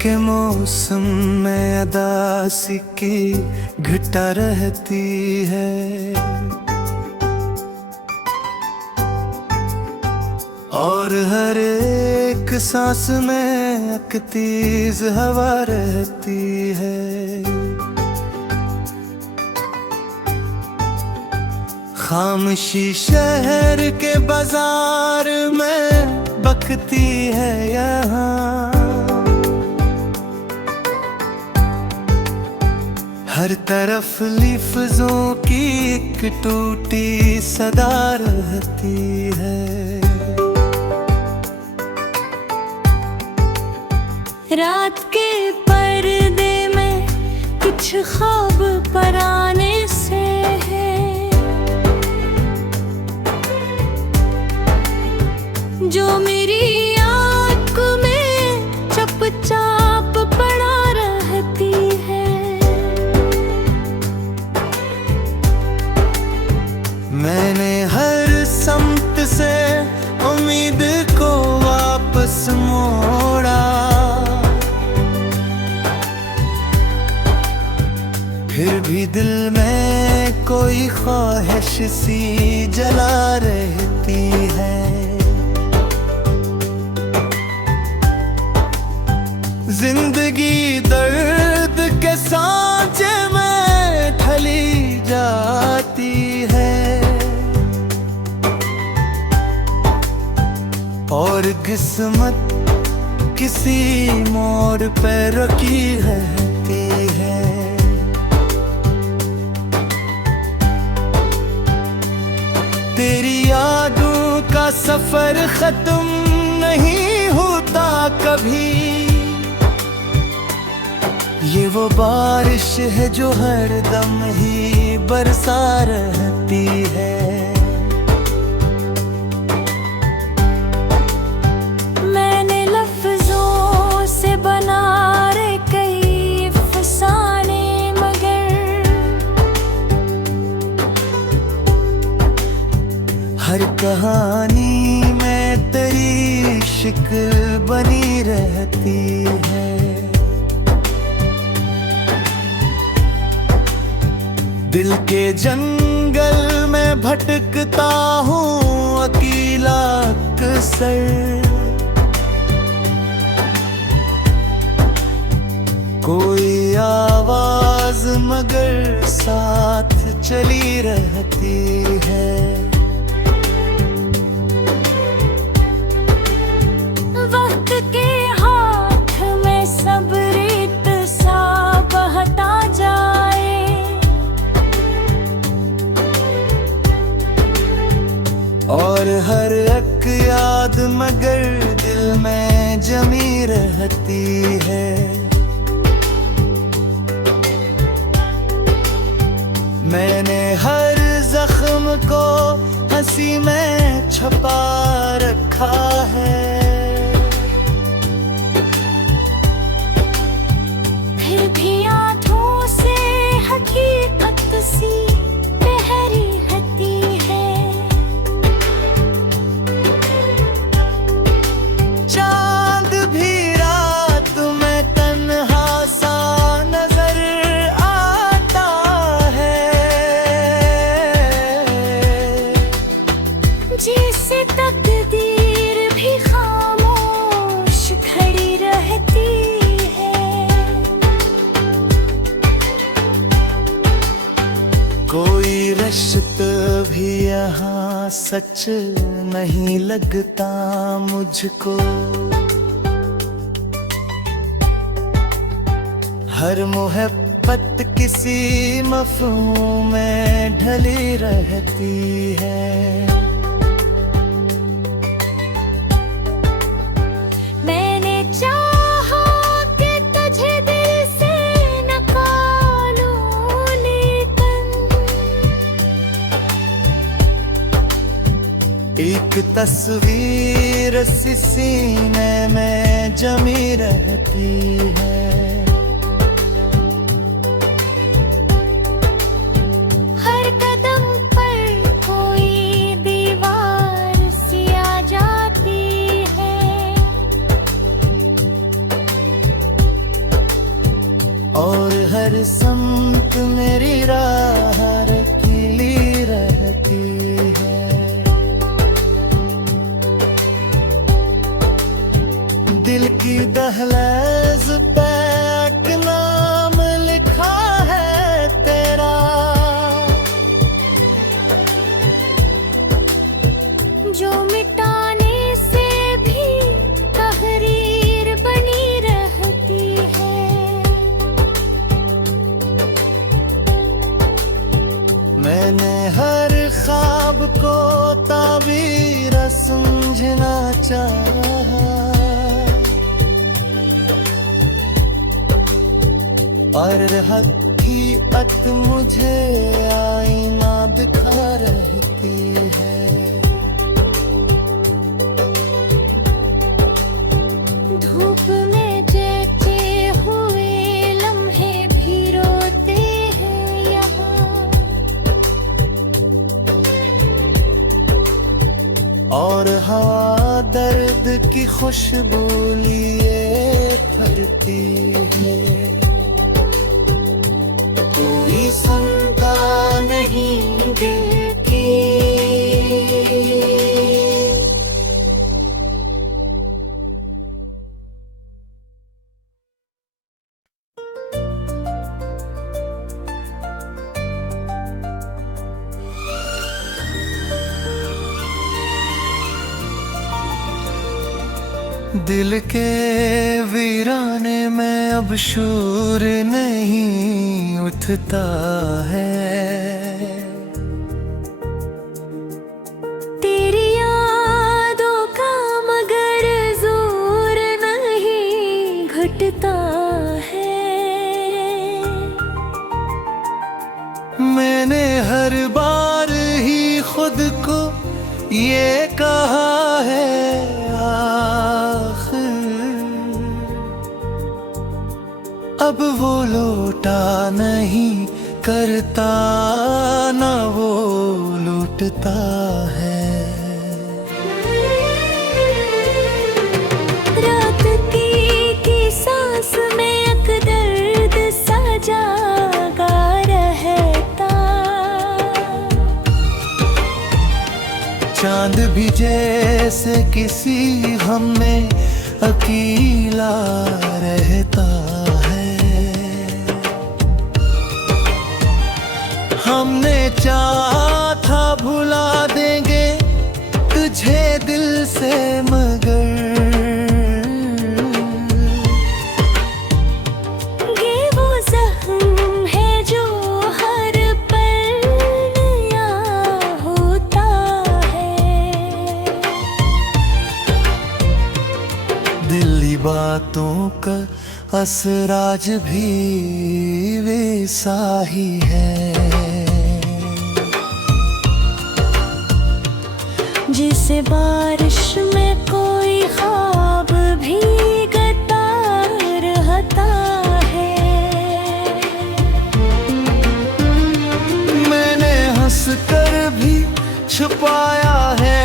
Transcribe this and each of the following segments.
के मौसम में अदासी की घटा रहती है, और हर एक सांस में एक तेज हवा रहती है। खामोशी शहर के बाजार में बकती है यहाँ, हर तरफ लफ्ज़ों की एक टूटी सदा रहती है। रात के पर्दे में कुछ ख्वाब पराने से है, जो मेरी आँख में चुपचाप पड़ा रहती है। मैंने हर सम्त से उम्मीद को वापस मोड़ा, फिर भी दिल में कोई ख्वाहिश सी जला रहती है। जिंदगी दर्द के सांचे में ढली जाती है, और किस्मत किसी मोड़ पे रुकी रहती है। तेरी यादों का सफर खत्म नहीं होता कभी, ये वो बारिश है जो हर दम ही बरसा रहती है। मैंने लफ्ज़ों से बना रे कई फसाने, मगर हर कहानी में तेरी शिकल बनी रहती है। दिल के जंगल में भटकता हूँ अकेला अक्सर, कोई आवाज मगर साथ चली रहती है। वक्त के हाथ में सब रेत सा बहता जाए, और हर एक याद मगर दिल में जमी रहती है। मैंने हर जख्म को हंसी में छुपा रखा है, फिर भी आँखों से हकीकत सी बहरी रहती है। चांद भी रात में तन्हा सा नजर आता है, जैसे तकदीर भी खामोश खड़ी रहती है। कोई रिश्ता भी यहाँ सच नहीं लगता मुझको, हर मोहब्बत किसी मफ़हूम में ढली रहती है। मैंने चाहा कि तुझे दिल से निकालूं, लेकिन एक तस्वीर सी सीने में जमी रहती है। हर कदम पर कोई दीवार सी आ जाती है। हर समत मेरी राह रखीली रहती है। दिल की दहलीज पे एक नाम लिखा है तेरा, जो मिटाने से भी तहरीर बनी रहती है। मैंने हर ख्वाब को ताबीर समझना चाहा, और हकीकत मुझे आईना दिखा रहती है। धूप में जलते हुए लम्हे भी रोते हैं यहाँ, और हवा दर्द की खुशबू लिए फरती है। कोई सुनता नहीं दिल की, दिल के वीराने में अब शूर नहीं उठता है। तेरी यादों का मगर जोर नहीं घटता है। मैंने हर बार ही खुद को ये कहा है, अब वो लौटा नहीं करता ना वो लौटता है। रात की सांस में एक दर्द सा जागा रहता, चांद भी जैसे किसी हम में अकेला रहता है। हमने चाहा था भुला देंगे तुझे दिल से, मगर ये वो जख्म है जो हर पल नया होता है। दिली बातों का असर आज भी वैसा ही है, जिसे बारिश में कोई ख्वाब भीगता रहता है। मैंने हंस कर भी छुपाया है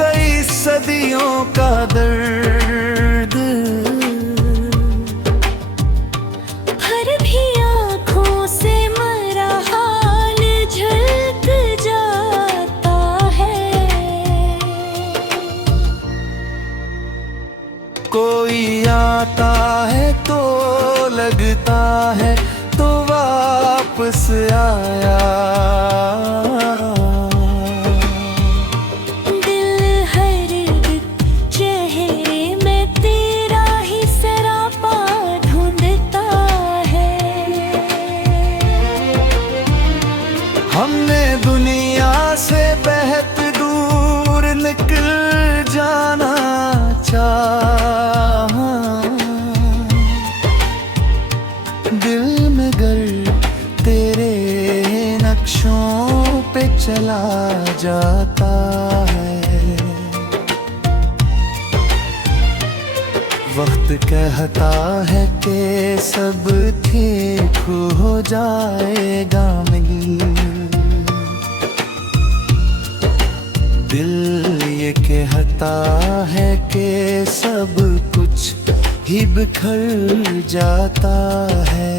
कई सदियों का दर्द, हर भी आँखों से मरा हाल झलक जाता है। कोई आता है तो लगता है तो वापस आया, दिल हर चेहरे में तेरा ही सरापा ढूंढता है। हमने दुनिया से बेहद दूर निकल जाना चाहा, दिल में गर तेरे नक्शों पे चला जाता है। वक्त कहता है कि सब ठीक हो जाएगा मिल, दिल ये कहता है कि सब कुछ ही बिखर जाता है।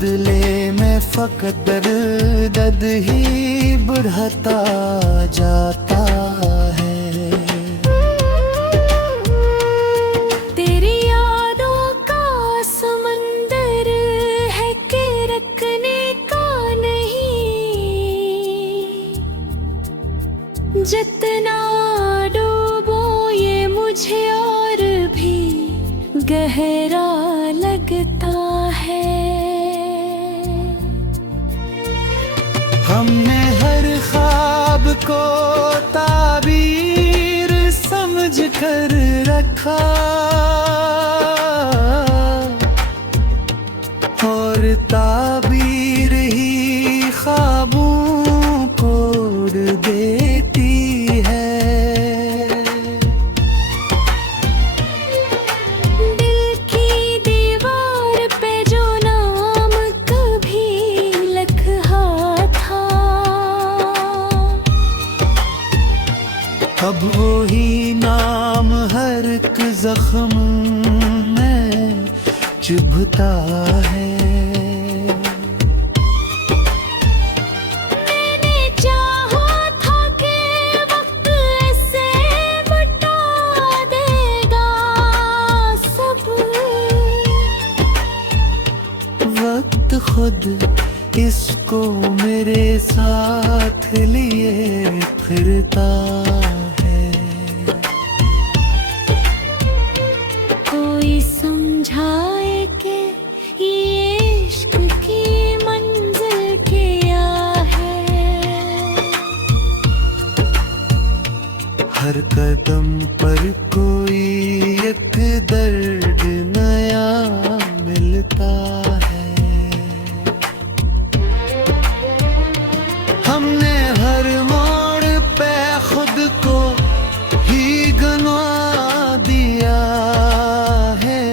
बदले में फकत दर्द ही बढ़ता जाता है। तेरी यादों का समंदर है कि रखने का नहीं, जितना डूबो ये मुझे और भी गहरा लगता है। हमने हर ख्वाब को ताबीर समझ कर रखा, और ताबीर ही ख्वाबों को उड़ देती है। दिल की दीवार पे जो नाम कभी लिखा था, अब वही नाम हर एक जख्म में चुभता है। मैंने चाहा था कि वक्त ऐसे मिटा देगा सब, वक्त खुद इसको मेरे साथ लिए फिरता है। कोई समझाए कि ये इश्क की मंजिल क्या है। हर कदम पर कोई एक दर्द नया मिलता है। हमने हर मोड़ पे खुद को ही गंवा दिया है,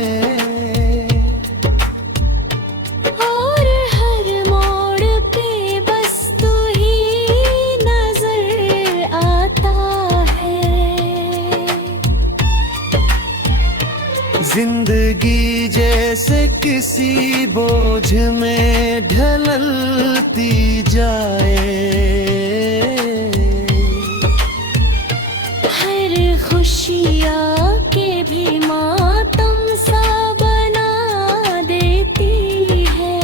और हर मोड़ पे बस तू ही नजर आता है। जिंदगी जैसे किसी बोझ में ढलती जाए, हर खुशियाँ के भी मातम सा बना देती है।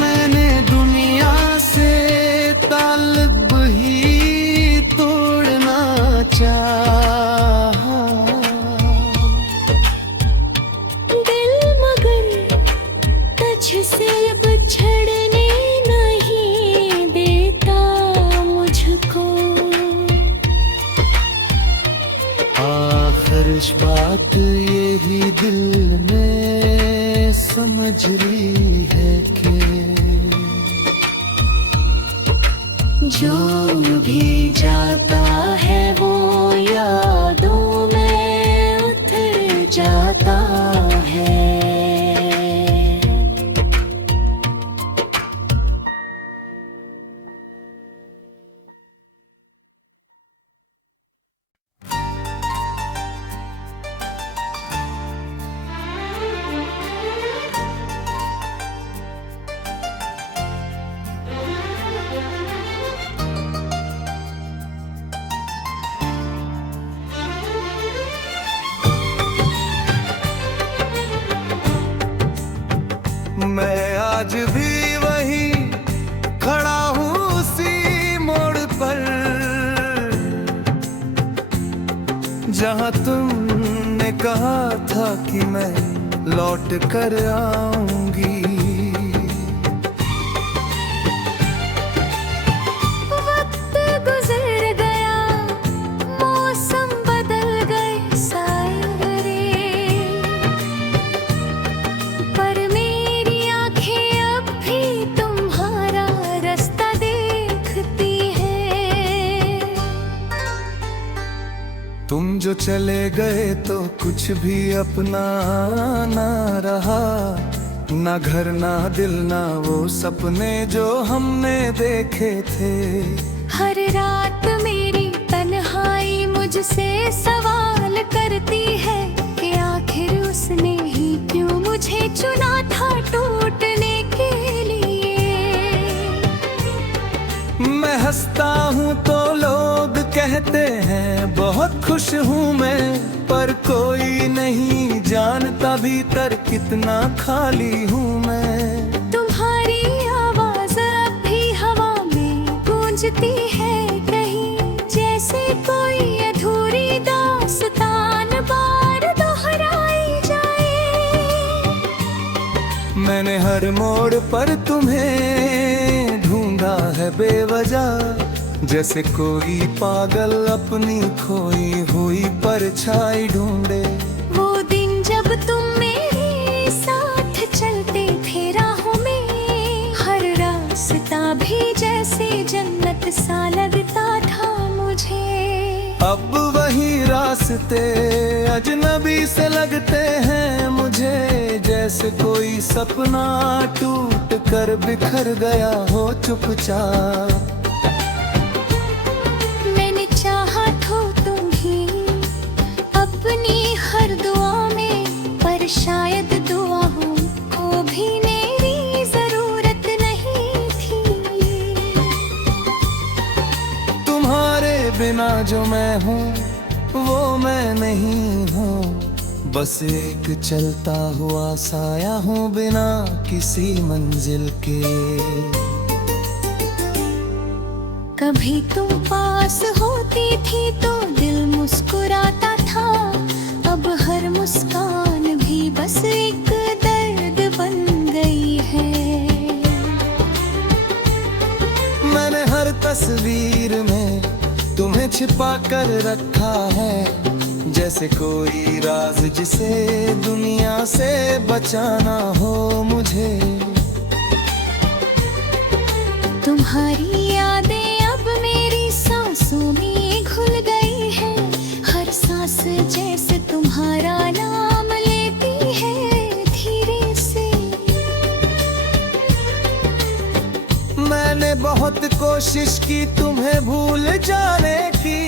मैंने दुनिया से ताल्लुक ही तोड़ना चाहा, दिल मगर तुझसे बिछड़ने नहीं देता मुझको। आखिर बात यही दिल में समझ रही है कि जो भी जाता है वो यादों में उतर जाता है। मैं आज भी वही खड़ा हूँ उसी मोड़ पर, जहाँ तुमने कहा था कि मैं लौट कर आऊंगी। वक्त गुजर गया, मौसम बदल गए सारे, पर मेरी आंखें अब भी तुम्हारा रास्ता देखती है। तुम जो चले गए तो कुछ भी अपना ना रहा, ना घर ना दिल ना वो सपने जो हमने देखे थे। हर रात मेरी तन्हाई मुझसे सवाल करती है कि आखिर उसने ही क्यों खुश हूँ मैं, पर कोई नहीं जानता भीतर कितना खाली हूँ मैं। तुम्हारी आवाज अब भी हवा में गूंजती है कहीं, जैसे कोई अधूरी दास्तान बार दोहराई जाए। मैंने हर मोड़ पर तुम्हें ढूंढा है बेवजह, जैसे कोई पागल अपनी खोई हुई परछाई ढूंढे। वो दिन जब तुम मेरे साथ चलते थे राहों में, हर रास्ता भी जैसे जन्नत सा लगता था मुझे। अब वही रास्ते अजनबी से लगते हैं मुझे, जैसे कोई सपना टूट कर बिखर गया हो चुपचाप। मैंने चाहा तो तुम ही अपनी हर दुआ में, पर शायद दुआओं को भी मेरी जरूरत नहीं थी। तुम्हारे बिना जो मैं हूँ वो मैं नहीं हूँ, बस एक चलता हुआ साया हूँ बिना किसी मंजिल के। कभी तुम पास होती थी तो दिल मुस्कुराता था, अब हर मुस्कान भी बस एक दर्द बन गई है। मैंने हर तस्वीर में तुम्हें छिपा कर रखा है, जैसे कोई राज जिसे दुनिया से बचाना हो मुझे। तुम्हारी यादें अब मेरी सांसों में घुल गई है, हर सांस जैसे तुम्हारा नाम लेती है धीरे से। मैंने बहुत कोशिश की तुम्हें भूल जाने की,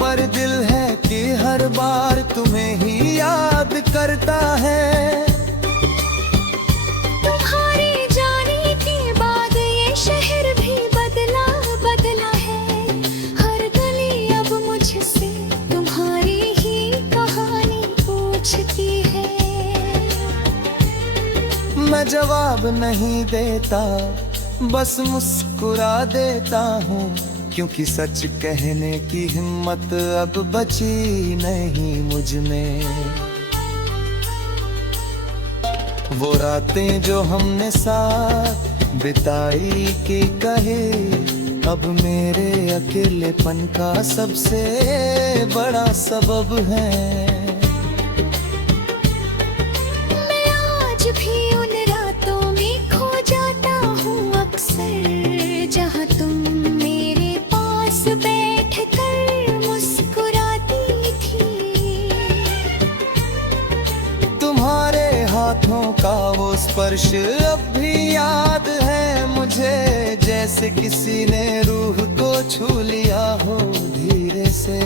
पर दिल है कि हर बार तुम्हें ही याद करता है। तुम्हारे जाने के बाद ये शहर भी बदला बदला है, हर गली अब मुझसे तुम्हारी ही कहानी पूछती है। मैं जवाब नहीं देता, बस मुस्कुरा देता हूँ, क्योंकि सच कहने की हिम्मत अब बची नहीं मुझ में। वो रातें जो हमने साथ बिताई के कहे, अब मेरे अकेलेपन का सबसे बड़ा सबब है। मैं आज भी उन रातों में खो जाता हूँ अक्सर, जहाँ तुम मेरे पास बैठ कर मुस्कुराती थी। तुम्हारे हाथों का वो स्पर्श अब भी याद है मुझे, जैसे किसी ने रूह को छू लिया हो धीरे से।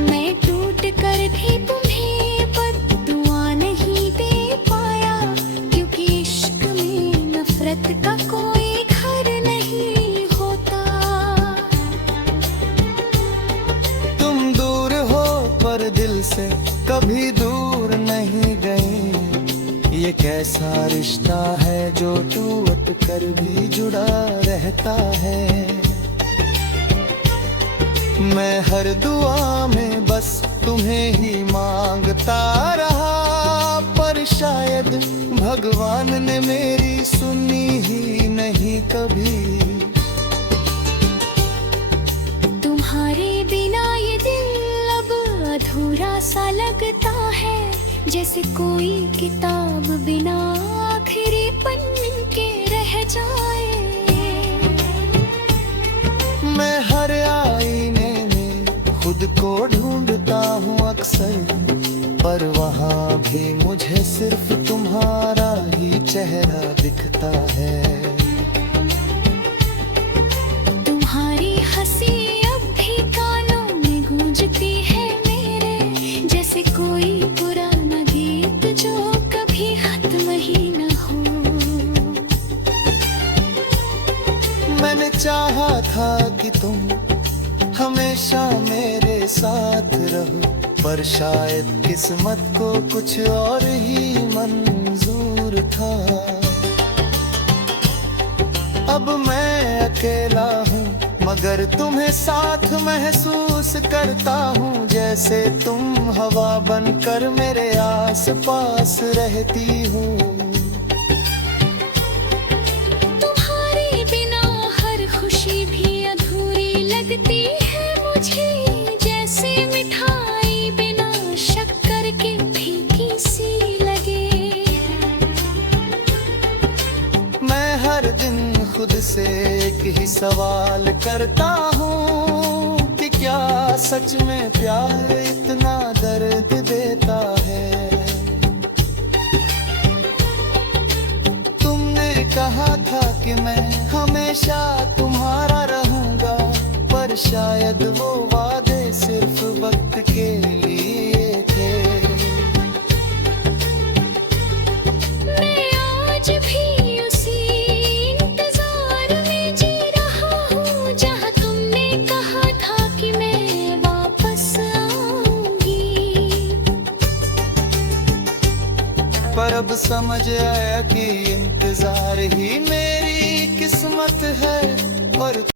मैं टूट कर भी तुम्हें बद्दुआ नहीं दे पाया, क्योंकि इश्क में नफरत का कोई घर नहीं होता। तुम दूर हो पर दिल से कभी दूर नहीं गई, ये कैसा रिश्ता है जो टूट कर भी जुड़ा रहता है। मैं हर दुआ में बस तुम्हें ही मांगता रहा, पर शायद भगवान ने मेरी सुनी ही नहीं कभी। तुम्हारे बिना ये दिल अब अधूरा सा लगता है, जैसे कोई किताब बिना आखिरी पन्ने के रह जाए। मैं हर आईने में खुद को ढूंढता हूँ अक्सर, पर वहाँ भी मुझे सिर्फ तुम्हारा ही चेहरा दिखता है। तुम्हारी हंसी अब भी कानों में गूंजती है मेरे, जैसे कोई पुराना गीत जो कभी खत्म ही न हो। मैंने चाहा था कि तुम पर शायद किस्मत को कुछ और ही मंजूर था। अब मैं अकेला हूँ मगर तुम्हें साथ महसूस करता हूँ, जैसे तुम हवा बनकर मेरे आस पास रहती हूँ। तुम्हारे बिना हर खुशी भी अधूरी लगती है मुझे, जैसे मिठाई बिना शक्कर के फीकी सी लगे। मैं हर दिन खुद से एक ही सवाल करता हूँ कि क्या सच में प्यार इतना दर्द देता है। तुमने कहा था कि मैं हमेशा तुम्हारा रहूंगा, पर शायद वो वादे सिर्फ वक्त के लिए थे। मैं आज भी उसी इंतजार में जी रहा हूँ, जहाँ तुमने कहा था कि मैं वापस आऊंगी। पर अब समझ आया कि इंतजार ही मेरी किस्मत है और